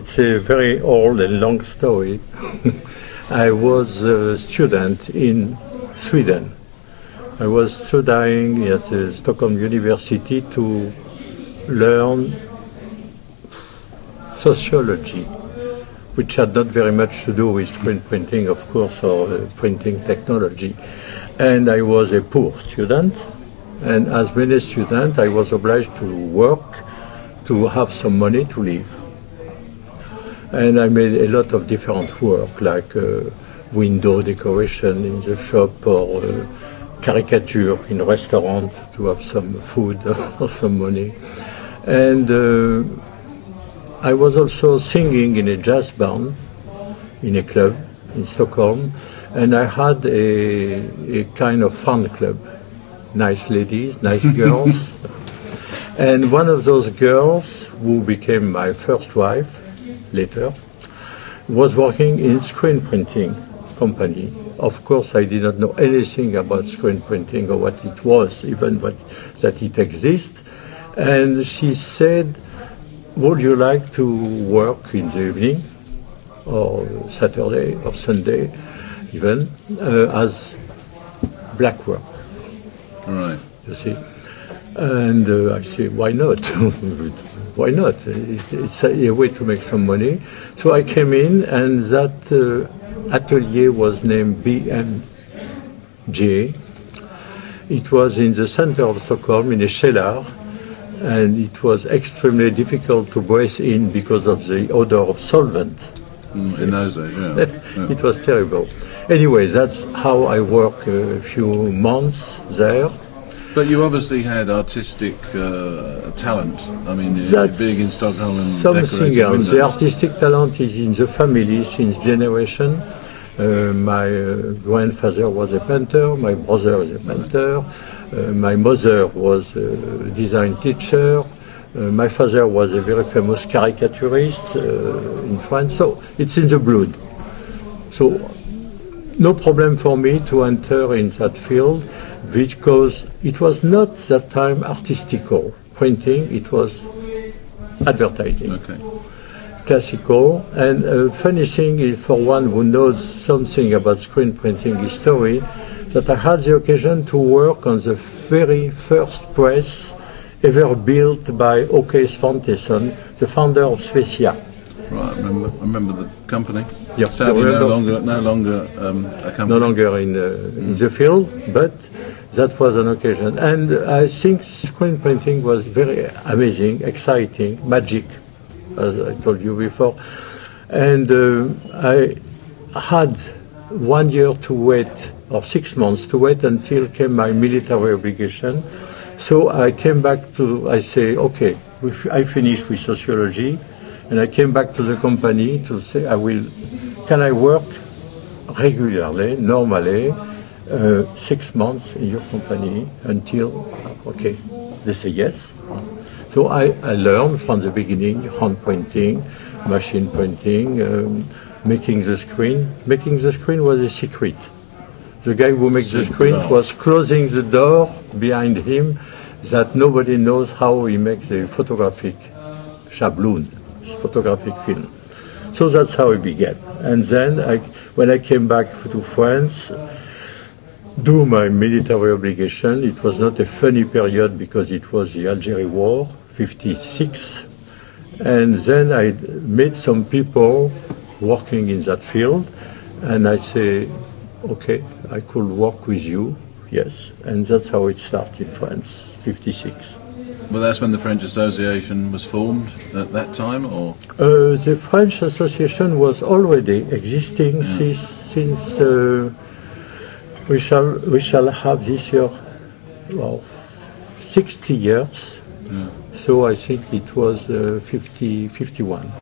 it's a very old and long story. I was a student in Sweden. I was studying at the Stockholm University to learn sociology, which had not very much to do with screen printing, of course, or printing technology. And I was a poor student, and as many students, I was obliged to work to have some money to live. And I made a lot of different work, like window decoration in the shop, or caricature in a restaurant to have some food or some money. And I was also singing in a jazz band in a club in Stockholm, and I had a kind of fan club, nice ladies, nice girls. And one of those girls, who became my first wife later, was working in screen printing company. Of course, I did not know anything about screen printing or what it was, even that it exists. And she said, would you like to work in the evening, or Saturday or Sunday, even, as black work? Right. You see? And I say, why not? Why not? It's a way to make some money. So I came in, and that atelier was named BMJ. It was in the center of Stockholm, in a cellar, and it was extremely difficult to breathe in because of the odor of solvent. In those days, yeah. It was terrible. Anyway, that's how I worked a few months there. But you obviously had artistic talent. I mean, That's being in Stockholm and something decorating else. windows. The artistic talent is in the family since generation. My grandfather was a painter, my brother is a painter, my mother was a design teacher, my father was a very famous caricaturist in France, so it's in the blood. So no problem for me to enter in that field, because it was not that time artistical printing, it was advertising. Okay. Classical. And funny thing is, for one who knows something about screen printing history, that I had the occasion to work on the very first press ever built by O.K. Svantesson, the founder of FESPA. Right, I remember the company. Yep. Sadly, no longer a company. No longer in the field, but that was an occasion. And I think screen printing was very amazing, exciting, magic, as I told you before. And I had 1 year to wait, or 6 months to wait, until came my military obligation. So I came back to, I say, okay, I finished with sociology, and I came back to the company to say, can I work regularly, normally, 6 months in your company until, okay, they say yes. So I learned from the beginning hand printing, machine printing, making the screen. Making the screen was a secret. The guy who makes the screen was closing the door behind him, that nobody knows how he makes the photographic schabloon, photographic film. So that's how it began. And then when I came back to France, do my military obligation, it was not a funny period because it was the Algerian War, 56. And then I met some people working in that field, and I say, okay, I could work with you, yes. And that's how it started in France, 56. Well, that's when the French Association was formed at that time, or? The French Association was already existing since we shall have this year, well, 60 years. Yeah. So I think it was 51.